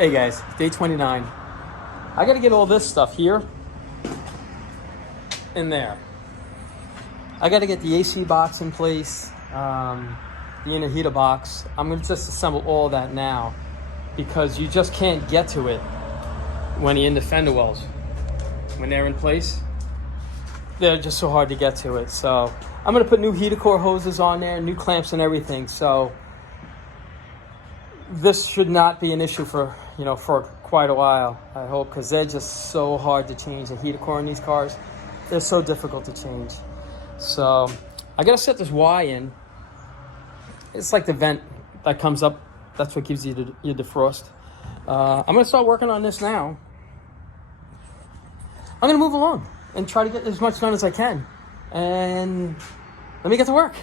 Hey guys, day 29. I gotta get all this stuff here and there. I gotta get the AC box in place, the inner heater box. I'm gonna just assemble all of that now because you just can't get to it when you're in the fender wells. When they're in place, they're just so hard to get to it. So I'm gonna put new heater core hoses on there, new clamps and everything. So this should not be an issue for quite a while, I hope, because they're just so hard to change. The heater core in these cars, they're so difficult to change. So I gotta set this Y in. It's like the vent that comes up. That's what gives you your defrost. I'm gonna start working on this now. I'm gonna move along and try to get as much done as I can. And let me get to work.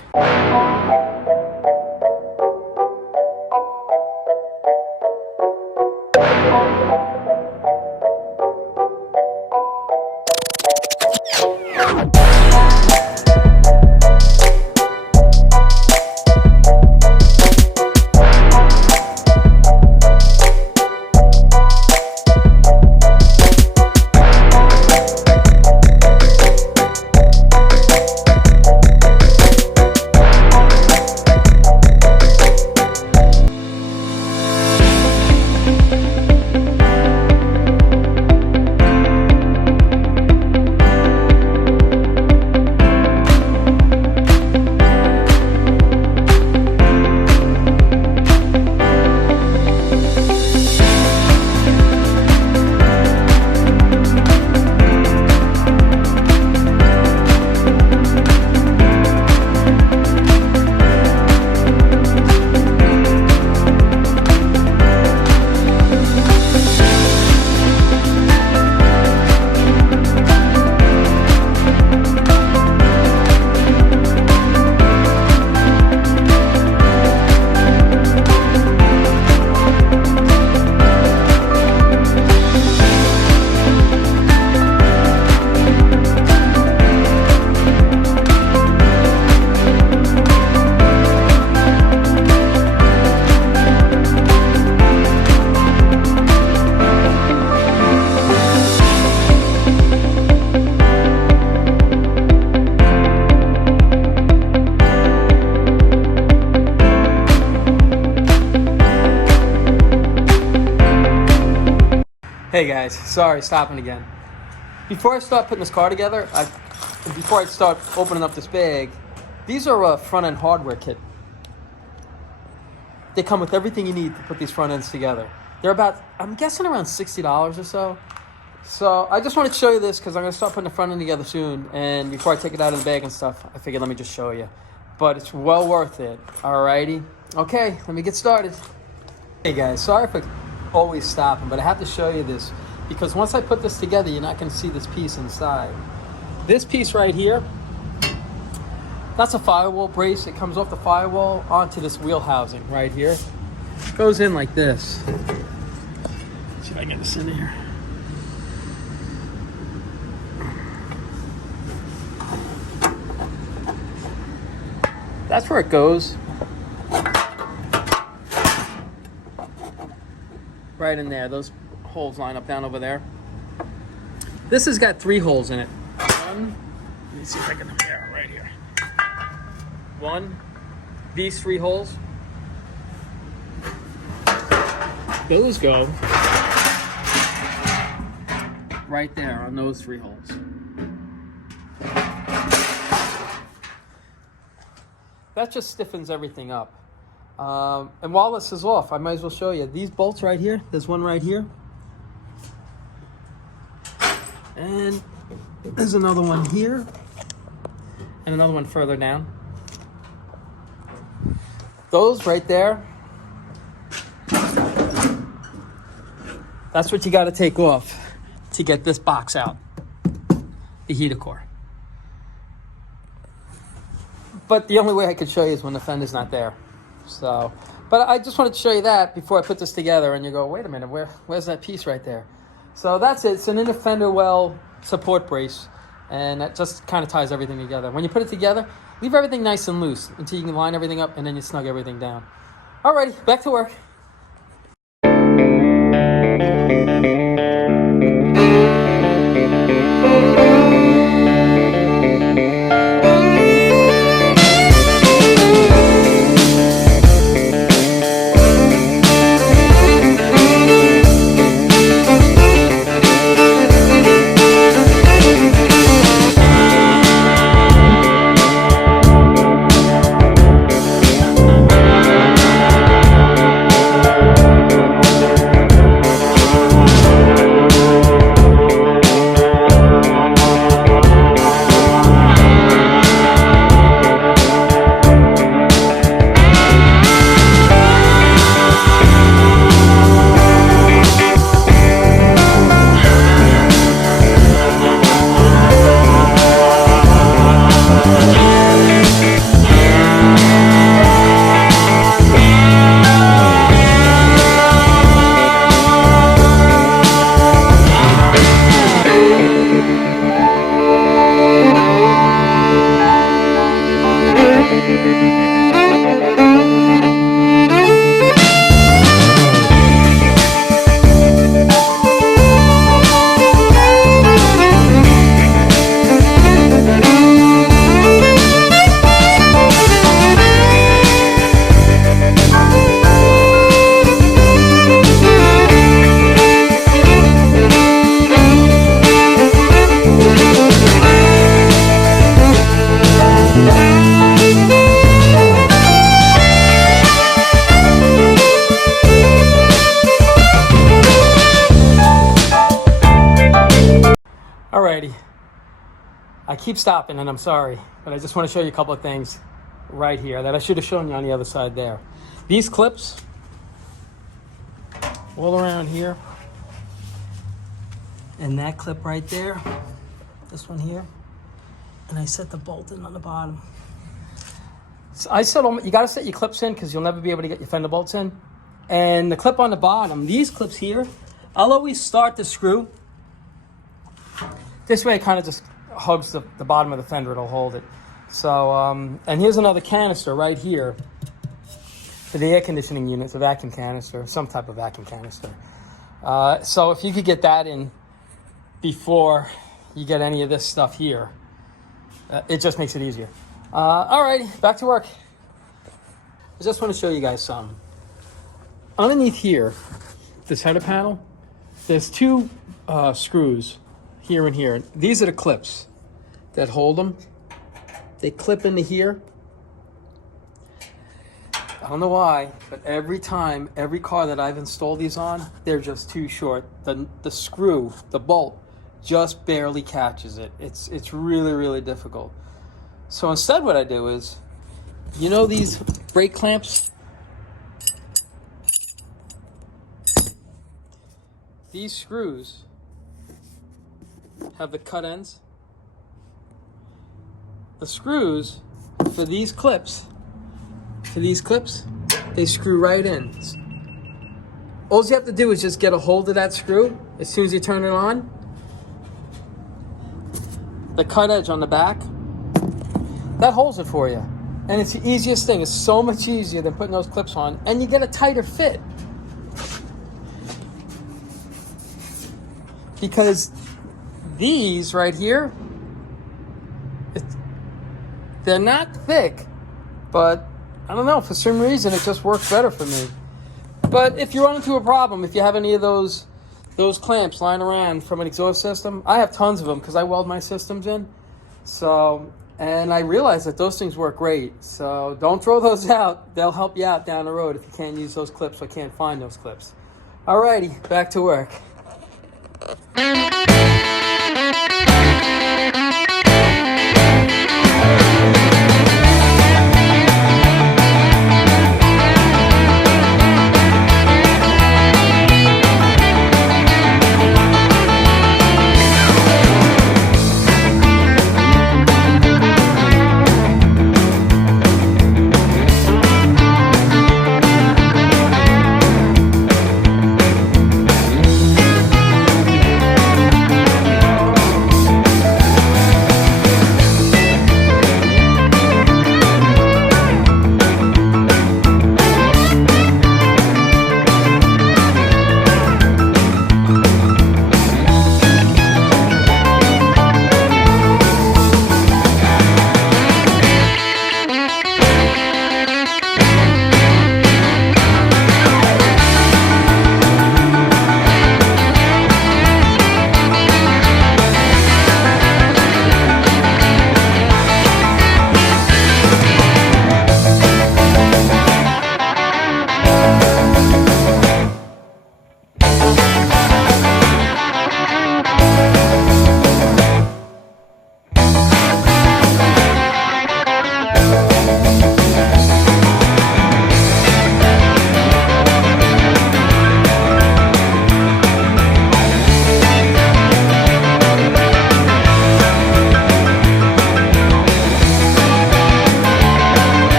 Hey guys, sorry, stopping again. Before I start putting this car together, before I start opening up this bag, these are a front end hardware kit. They come with everything you need to put these front ends together. They're about, I'm guessing, around $60 or so. So I just wanted to show you this because I'm going to start putting the front end together soon. And before I take it out of the bag and stuff, I figured let me just show you. But it's well worth it. Alrighty. Okay, let me get started. Hey guys, sorry for always stopping, but I have to show you this because once I put this together, you're not going to see this piece inside. This piece right here, that's a firewall brace. It comes off the firewall onto this wheel housing right here. It goes in like this. Let's see if I can get this in here. That's where it goes. Right in there. Those holes line up down over there. This has got 3 holes in it. One, let me see if I can, yeah, right here. One, these 3 holes. Those go right there on those 3 holes. That just stiffens everything up. And while this is off, I might as well show you these bolts right here. There's one right here. And there's another one here. And another one further down. Those right there. That's what you got to take off to get this box out. The heater core. But the only way I could show you is when the fender's not there. So, but I just wanted to show you that before I put this together, and you go, wait a minute, where's that piece right there? So that's it. It's an inner fender well support brace, and that just kind of ties everything together. When you put it together, leave everything nice and loose until you can line everything up, and then you snug everything down. Alrighty, back to work. I keep stopping, and I'm sorry, but I just want to show you a couple of things right here that I should have shown you on the other side there. These clips all around here, and that clip right there, this one here, and I set the bolt in on the bottom. So I set them, you got to set your clips in because you'll never be able to get your fender bolts in. And the clip on the bottom, these clips here, I'll always start the screw. This way it kind of just hugs the bottom of the fender, it'll hold it. So, and here's another canister right here for the air conditioning unit, the vacuum canister, some type of vacuum canister. So if you could get that in before you get any of this stuff here, it just makes it easier. All right, back to work. I just want to show you guys something. Underneath here, this header panel, there's two screws here and here. These are the clips that hold them. They clip into here. I don't know why, but every time, every car that I've installed these on, they're just too short. The screw, the bolt, just barely catches it. It's really, really difficult. So instead what I do is, you know these brake clamps? These screws have the cut ends. The screws for these clips, they screw right in. All you have to do is just get a hold of that screw as soon as you turn it on. The cut edge on the back, that holds it for you. And it's the easiest thing. It's so much easier than putting those clips on, and you get a tighter fit. Because these right here, they're not thick, but I don't know, for some reason it just works better for me. But if you run into a problem, if you have any of those clamps lying around from an exhaust system, I have tons of them because I weld my systems in. So, and I realize that those things work great. So don't throw those out. They'll help you out down the road if you can't use those clips or can't find those clips. Alrighty, back to work.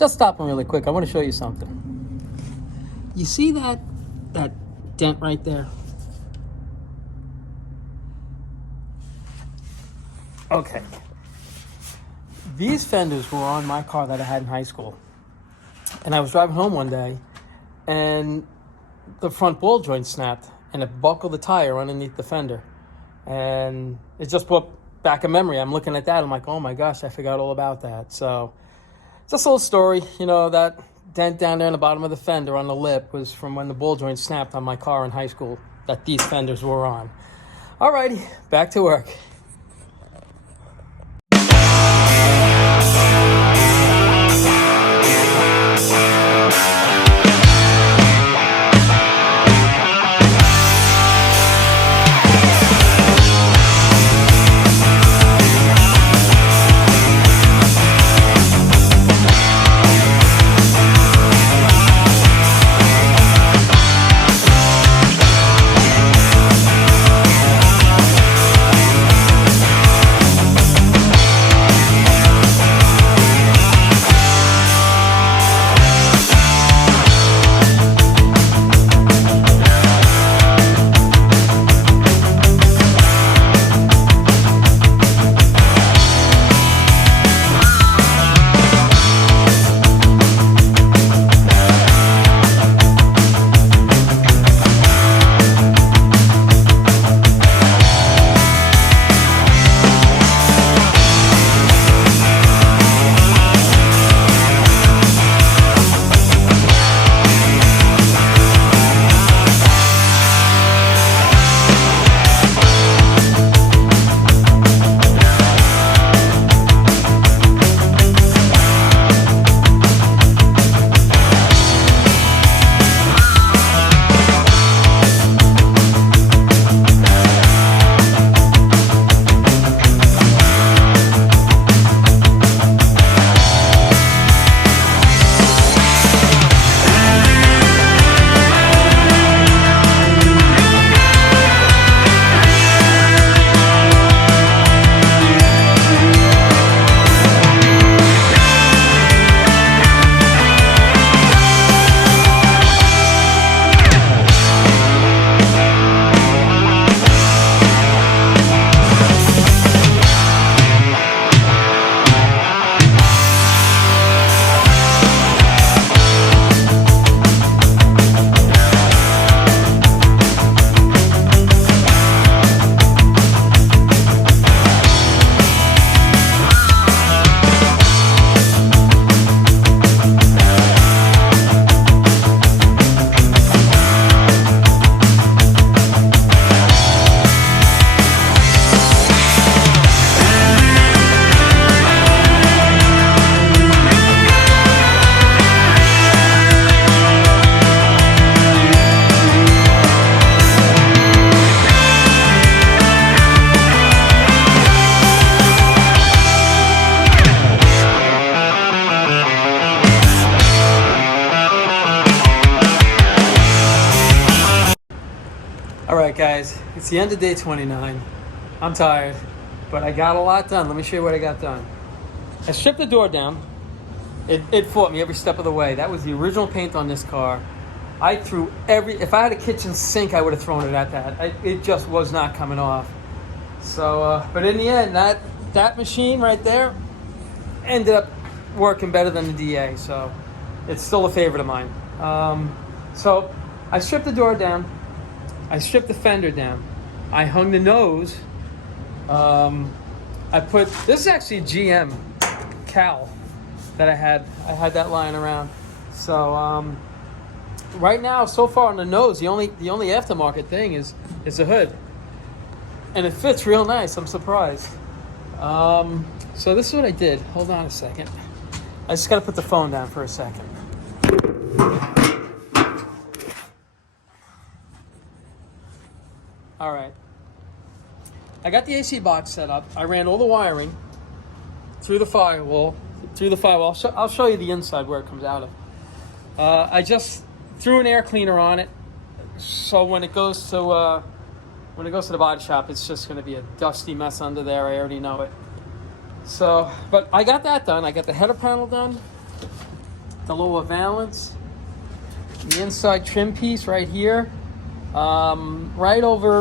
Just stopping really quick. I want to show you something. You see that dent right there? Okay. These fenders were on my car that I had in high school. And I was driving home one day, and the front ball joint snapped, and it buckled the tire underneath the fender. And it just brought back a memory. I'm looking at that. I'm like, oh my gosh, I forgot all about that. So just a little story, you know, that dent down there in the bottom of the fender on the lip was from when the ball joint snapped on my car in high school that these fenders were on. Alrighty, back to work. Alright guys, it's the end of day 29. I'm tired, but I got a lot done. Let me show you what I got done. I stripped the door down. It fought me every step of the way. That was the original paint on this car. I threw if I had a kitchen sink, I would have thrown it at that. It just was not coming off. So, but in the end, that machine right there ended up working better than the DA. So it's still a favorite of mine. So I stripped the door down. I stripped the fender down. I hung the nose. This is actually a GM cowl that I had. I had that lying around. So right now, so far on the nose, the only aftermarket thing is the hood, and it fits real nice. I'm surprised. So this is what I did. Hold on a second. I just got to put the phone down for a second. All right. I got the AC box set up. I ran all the wiring through the firewall. I'll show you the inside where it comes out of. I just threw an air cleaner on it, so when it goes to the body shop, it's just going to be a dusty mess under there. I already know it. So, but I got that done. I got the header panel done. the lower valance, the inside trim piece right here, right over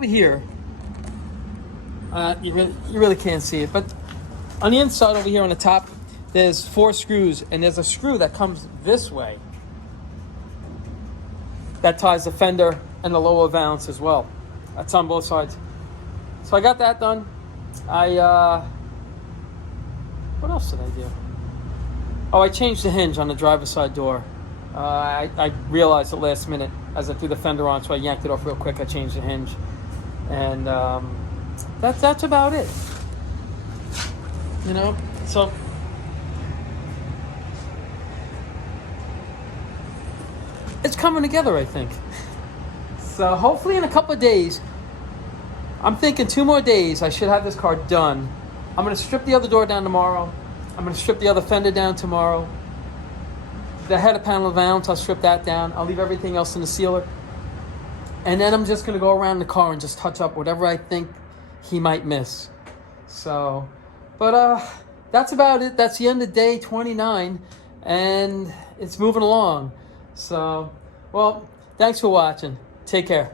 here. You really can't see it, but on the inside over here on the top, there's 4 screws, and there's a screw that comes this way that ties the fender and the lower valance as well. That's on both sides. So I got that done. What else did I do? Oh, I changed the hinge on the driver's side door. I realized at last minute as I threw the fender on, so I yanked it off real quick. I changed the hinge, and that's about it. You know, so it's coming together, I think. So hopefully in a couple of days, I'm thinking 2 more days, I should have this car done. I'm going to strip the other door down tomorrow. I'm going to strip the other fender down tomorrow. The header panel valance, I'll strip that down. I'll leave everything else in the sealer. And then I'm just going to go around the car and just touch up whatever I think he might miss. So, but that's about it. That's the end of day 29. And it's moving along. So, well, thanks for watching. Take care.